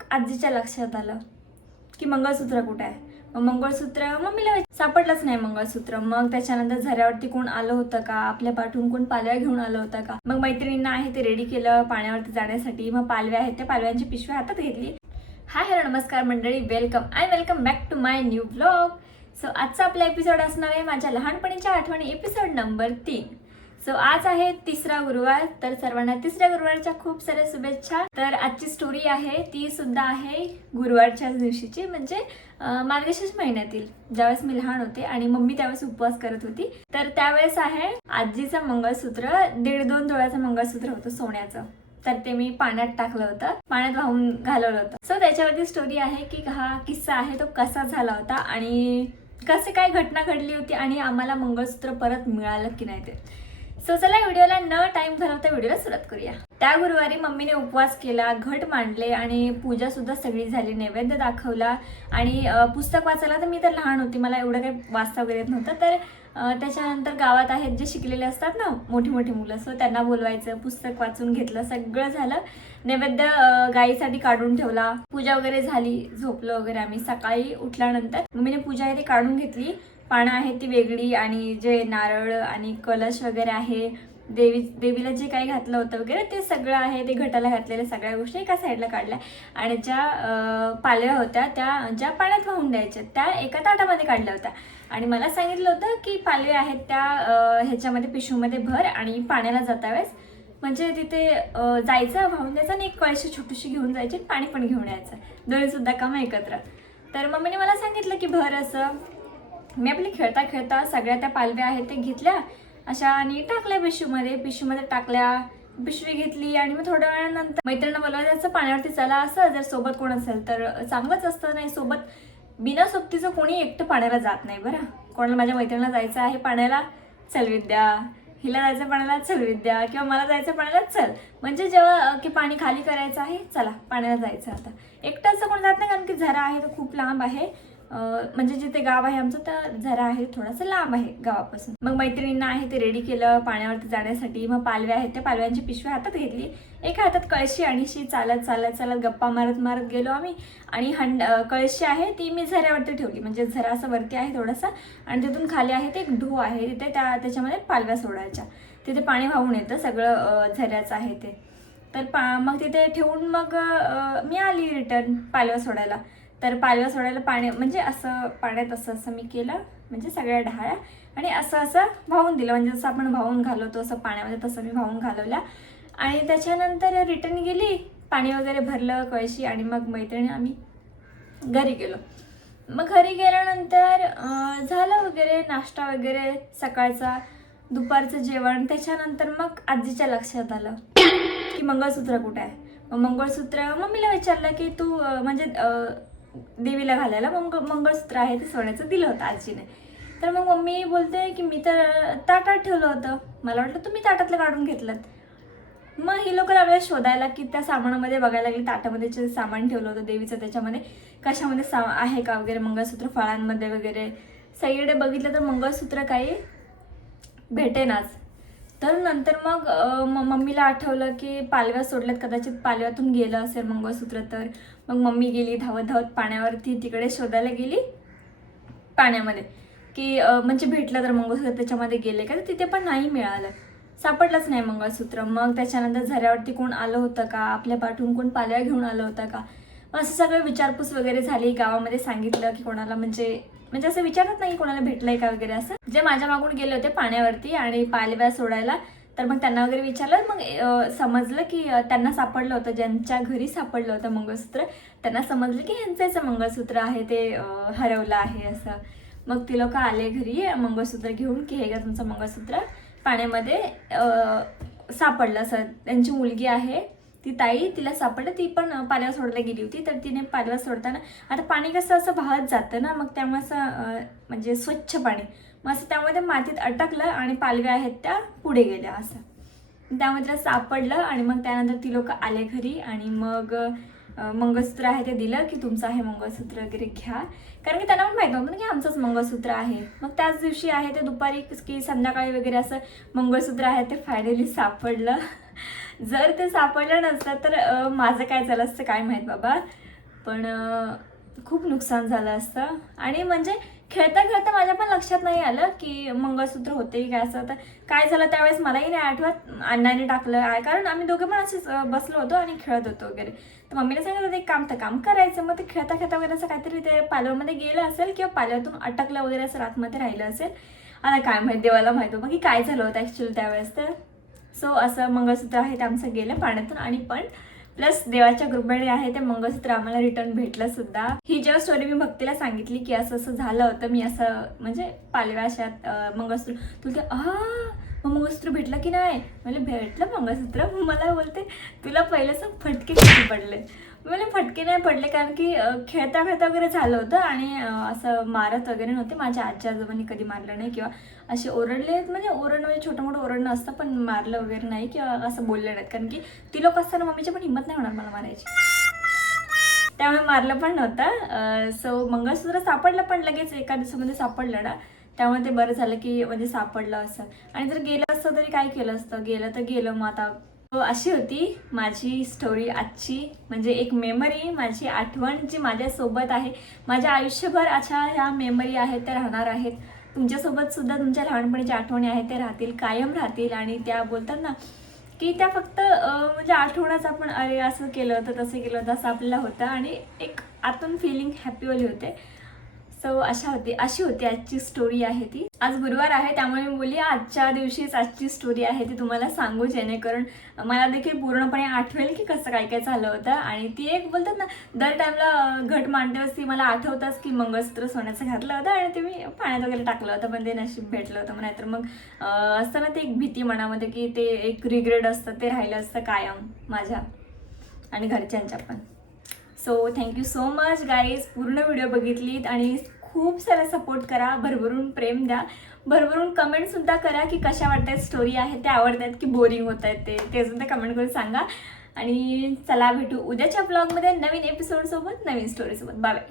मग आजीच्या लक्षात आलं की मंगळसूत्र कुठे आहे. मग मंगळसूत्र मम्मीला सापडलंच नाही मंगळसूत्र. मग त्याच्यानंतर झऱ्यावरती कोण आलं होतं का, आपल्या पाठवून कोण पालव्या घेऊन आलं होतं का. मग मैत्रिणींना आहे ते रेडी केलं पाण्यावरती जाण्यासाठी. मग पालव्या आहेत त्या पालव्यांची पिशवी हातात घेतली. हाय हॅलो नमस्कार मंडळी, welcome back to my new vlog. So आजचा आपला एपिसोड असणार आहे माझ्या लहानपणीच्या आठवणी, एपिसोड नंबर 3. सो आज आहे तिसरा गुरुवार, तर सर्वांना तिसऱ्या गुरुवारच्या खूप साऱ्या शुभेच्छा. तर आजची स्टोरी आहे ती सुद्धा आहे गुरुवारच्याच दिवशीची, म्हणजे मार्गशीर्ष महिन्यातील, ज्यावेळेस मी लहान होते आणि मम्मी त्यावेळेस उपवास करत होती. तर त्यावेळेस आहे आजीचं मंगळसूत्र, 1.5-2 तोळ्याचं मंगळसूत्र होतं सोन्याचं. तर ते मी पाण्यात टाकलं होतं, पाण्यात वाहून घालवलं होतं. सो त्याच्यावरती स्टोरी आहे की हा किस्सा आहे तो कसा झाला होता आणि कसे काय घटना घडली होती आणि आम्हाला मंगळसूत्र परत मिळालं की नाही ते. सो चला व्हिडिओला न टाइम घालवता व्हिडिओला सुरुवात करूया. त्या गुरुवारी मम्मीने उपवास केला, घट मांडले आणि पूजा सुद्धा सगळी झाली, नैवेद्य दाखवला आणि पुस्तक वाचायला तर मी तर लहान होती, मला एवढं काही वाचता वगैरे येत नव्हतं. तर त्याच्यानंतर गावात आहेत जे शिकलेले असतात ना मोठी मोठी मुलं, सो त्यांना बोलवायचं, पुस्तक वाचून घेतलं, सगळं झालं. नैवेद्य गाईसाठी काढून ठेवला, पूजा वगैरे झाली, झोपलो वगैरे आम्ही. सकाळी उठल्यानंतर मम्मीने पूजा आहे ती काढून घेतली, पानं आहे ती वेगळी आणि जे नारळ आणि कलश वगैरे आहे, देवीला जे काही घातलं होतं वगैरे ते सगळं आहे ते घटाला घातलेल्या सगळ्या गोष्टी एका साईडला काढल्या आणि ज्या पालव्या होत्या त्या ज्या पाण्यात वाहून द्यायच्या त्या एका ताटामध्ये काढल्या होत्या. आणि मला सांगितलं होतं की पालव्या आहेत त्या ह्याच्यामध्ये पिशवीमध्ये भर आणि पाण्याला जाता वेळेस म्हणजे तिथे जायचं, वाहून द्यायचं आणि एक कळशी छोटीशी घेऊन जायची, पाणी पण घेऊन यायचं, दोन्ही सुद्धा कामं एकत्र. तर मम्मीने मला सांगितलं की भर असं. मी आपली खेळता खेळता सगळ्या त्या पालव्या आहेत ते घेतल्या अशा आणि टाकल्या पिशवीमध्ये टाकल्या. पिशवी घेतली आणि मग थोड्या वेळानंतर मैत्रिणींना बोलावलं जायचं पाण्यावरती चला, असं जर सोबत कोण असेल तर चांगलंच असतं. नाही सोबत बिना सोबतीचं कोणी एकटं पाण्याला जात नाही बरं. कोणाला माझ्या मैत्रिणीला जायचं आहे पाण्याला, चल विद्या, हिला जायचं पाण्याला, चल विद्या, किंवा मला जायचं पाण्याला, चल. म्हणजे जेव्हा की पाणी खाली करायचं आहे, चला पाण्याला जायचं. आता एकटंच कोण जात नाही कारण की झरा आहे तो खूप लांब आहे, म्हणजे जिथे गाव आहे आमचं तर झरा आहे थोडासा लांब आहे गावापासून. मग मैत्रिणींना आहे ते रेडी केलं पाण्यावरती जाण्यासाठी. मग पालव्या आहेत त्या पालव्यांची पिशवी हातात घेतली, एका हातात कळशी आणि चालत गप्पा मारत गेलो आम्ही. आणि कळशी आहे ती मी झऱ्यावरती ठेवली, म्हणजे झरा असं वरती आहे थोडासा आणि तिथून खाली आहे ते एक ढो आहे, तिथे त्याच्यामध्ये पालव्या सोडायच्या. तिथे पाणी वाहून येतं सगळं झऱ्याचं आहे ते. तर मग तिथे ठेवून मग मी आली रिटर्न पालव्या सोडायला. तर पालव्या सोडायला म्हणजे असं पाण्यात असं मी केलं, म्हणजे सगळ्या ढाळ्या आणि असं वाहून दिलं, म्हणजे जसं आपण वाहून घालवतो असं पाण्यामध्ये तसं मी वाहून घालवल्या. आणि त्याच्यानंतर रिटर्न गेली, पाणी वगैरे भरलं कळशी आणि मग मैत्रिणी आम्ही घरी गेलो. मग घरी गेल्यानंतर झालं वगैरे नाश्ता वगैरे सकाळचा, दुपारचं जेवण. त्याच्यानंतर मग आजीच्या लक्षात आलं की मंगळसूत्र कुठे आहे. मग मंगळसूत्र मम्मीला विचारलं की तू म्हणजे देवीला घालायला मंगळसूत्र आहे ते सोन्याचं दिलं होतं आजीने. तर मग मम्मी बोलते की मी तर ताटात ठेवलं होतं, मला वाटलं तुम्ही ताटातलं काढून घेतलं. मग ही लोक लागले शोधायला की त्या सामानामध्ये बघायला लागली, ताटामध्ये जे सामान ठेवलं होतं देवीचं त्याच्यामध्ये कशामध्ये आहे का वगैरे मंगळसूत्र, फळांमध्ये वगैरे. सगळीकडे बघितलं तर मंगळसूत्र काही भेटेनाच. तर नंतर मग मम्मीला आठवलं की पालव्या सोडल्यात, कदाचित पालव्यातून गेलं असेल मंगळसूत्र. तर मग मम्मी गेली धावत पाण्यावरती, तिकडे शोधायला गेली पाण्यामध्ये की म्हणजे भेटलं तर मंगळसूत्र त्याच्यामध्ये गेले का. तर तिथे पण नाही मिळालं, सापडलंच नाही मंगळसूत्र. मग त्याच्यानंतर झऱ्यावरती कोण आलं होतं का, आपल्या पाठवून कोण पालव्या घेऊन आलं होतं का. मग असं सगळं विचारपूस वगैरे झाली, गावामध्ये सांगितलं की कोणाला म्हणजे असं विचारत नाही कोणाला भेटलंय का वगैरे. असं जे माझ्या मागून गेले होते पाण्यावरती आणि पालव्या सोडायला, तर मग त्यांना वगैरे विचारलं. मग समजलं की त्यांना सापडलं होतं, ज्यांच्या घरी सापडलं होतं मंगळसूत्र त्यांना समजलं की ह्यांचं मंगळसूत्र आहे ते हरवलं आहे असं. मग ती लोक आले घरी मंगळसूत्र घेऊन की हे का तुमचं मंगळसूत्र पाण्यामध्ये सापडलं असं. त्यांची मुलगी आहे ती ताई, तिला सापडलं, ती पण पालव्या सोडायला गेली होती. तर तिने पालव्या सोडताना आता पाणी कसं असं वाहत जातं ना, मग त्यामुळे असं म्हणजे स्वच्छ पाणी, मग असं त्यामध्ये मातीत अटकलं आणि पालव्या आहेत त्या पुढे गेल्या असं. त्यामध्ये तिला सापडलं आणि मग त्यानंतर ती लोक आले घरी आणि मग मंगळसूत्र आहे ते दिलं की तुमचं आहे मंगळसूत्र वगैरे घ्या, कारण की त्यांना पण माहीत नव्हतं की आमचंच मंगळसूत्र आहे. मग त्याच दिवशी आहे ते दुपारी की संध्याकाळी वगैरे असं मंगळसूत्र आहे ते फायनली सापडलं. जर ते सापडलं नसतं तर माझं काय झालं असतं काय माहीत बाबा. पण खूप नुकसान झालं असतं. आणि म्हणजे खेळता खेळता माझ्या पण लक्षात नाही आलं की मंगळसूत्र होते की काय असं. तर काय झालं त्यावेळेस मलाही नाही आठवत, अण्णाने टाकलं आहे, कारण आम्ही दोघे पण असेच बसलो होतो आणि खेळत होतो वगैरे. तर मम्मीला सांगितलं होतं एक काम तर काम करायचं. मग ते खेळता खेळता वगैरे असं काहीतरी ते पालवमध्ये गेलं असेल किंवा पालव्यातून अटकलं वगैरे असं रातमध्ये राहिलं असेल. आता काय माहिती, देवाला माहिती होतं की काय झालं होतं ॲक्च्युली त्यावेळेस. तर सो असं मंगळसूत्र आहे ते आमचं गेलं पाण्यातून. आणि पण प्लस देवाच्या कृपेने आहे ते मंगळसूत्र आम्हाला रिटर्न भेटलं सुद्धा. ही जेव्हा स्टोरी मी भक्तीला सांगितली की असं असं झालं होतं, मी असं म्हणजे पालव्या अशात मंगळसूत्र, तुला ते मंगळसूत्र भेटलं की नाही, मला भेटलं मंगळसूत्र. मला बोलते तुला पहिलंच फटके किती पडले. मला फटके नाही पडले कारण की खेळता खेळता वगैरे झालं होतं आणि असं मारत वगैरे नव्हते. माझ्या आजी आजोबांनी कधी मारलं नाही किंवा असे ओरडले, म्हणजे ओरडणं म्हणजे छोटं मोठं ओरडणं असतं, पण मारलं वगैरे नाही किंवा असं बोलले नाहीत. कारण की ती लोक असताना मम्मीची पण हिंमत नाही होणार मला मारायची, त्यामुळे मारलं पण नव्हतं. सो मंगळसूत्र सापडलं पण लगेच एका दिवसामध्ये सापडलं ना, त्यामुळे ते बरं झालं की म्हणजे सापडलं असं. आणि जर गेलं असतं तरी काय केलं असतं, गेलं तर गेलं. मग आता अशी होती माझी स्टोरी आजची, म्हणजे एक मेमरी, माझी आठवण जी माझ्यासोबत आहे. माझ्या आयुष्यभर अशा ह्या मेमरी आहेत त्या राहणार आहेत. तुमच्यासोबत सुद्धा तुमच्या लहानपणीच्या आठवणी आहेत त्या राहतील, कायम राहतील. आणि त्या बोलतात ना की त्या फक्त म्हणजे आठवणच, आपण अरे असं केलं होतं तसं केलं होतं असं आपल्याला होतं आणि एक आतून फिलिंग हॅपीवाली होते. सो अशी होती आजची स्टोरी आहे ती. आज गुरुवार आहे त्यामुळे मी बोलली आजच्या दिवशीच आजची स्टोरी आहे ती तुम्हाला सांगू, जेणेकरून मला देखील पूर्णपणे आठवेल की कसं काय काय झालं होतं. आणि ती एक बोलतात ना, दर टाईमला घट मांडतेच ती मला आठवतंच की मंगळसूत्र सोन्याचं घातलं होतं आणि ते मी पाण्यात वगैरे टाकलं होतं, पण ते नशीब भेटलं होतं. नाहीतर मग असतं ना ते एक भीती मनामध्ये की ते एक रिग्रेट असतं, ते राहिलं असतं कायम माझ्या आणि घरच्यांच्या पण. So thank you so much guys, पूर्ण व्हिडिओ बघितलीत आणि खूप सारा सपोर्ट करा, भरभरून प्रेम द्या, भरभरून कमेंटसुद्धा करा की कशा वाटतात स्टोरी आहे, ते आवडतात की बोरिंग होत आहेत ते सुद्धा कमेंट करून सांगा. आणि चला भेटू उद्याच्या ब्लॉगमध्ये नवीन एपिसोडसोबत, नवीन स्टोरीसोबत. Bye bye.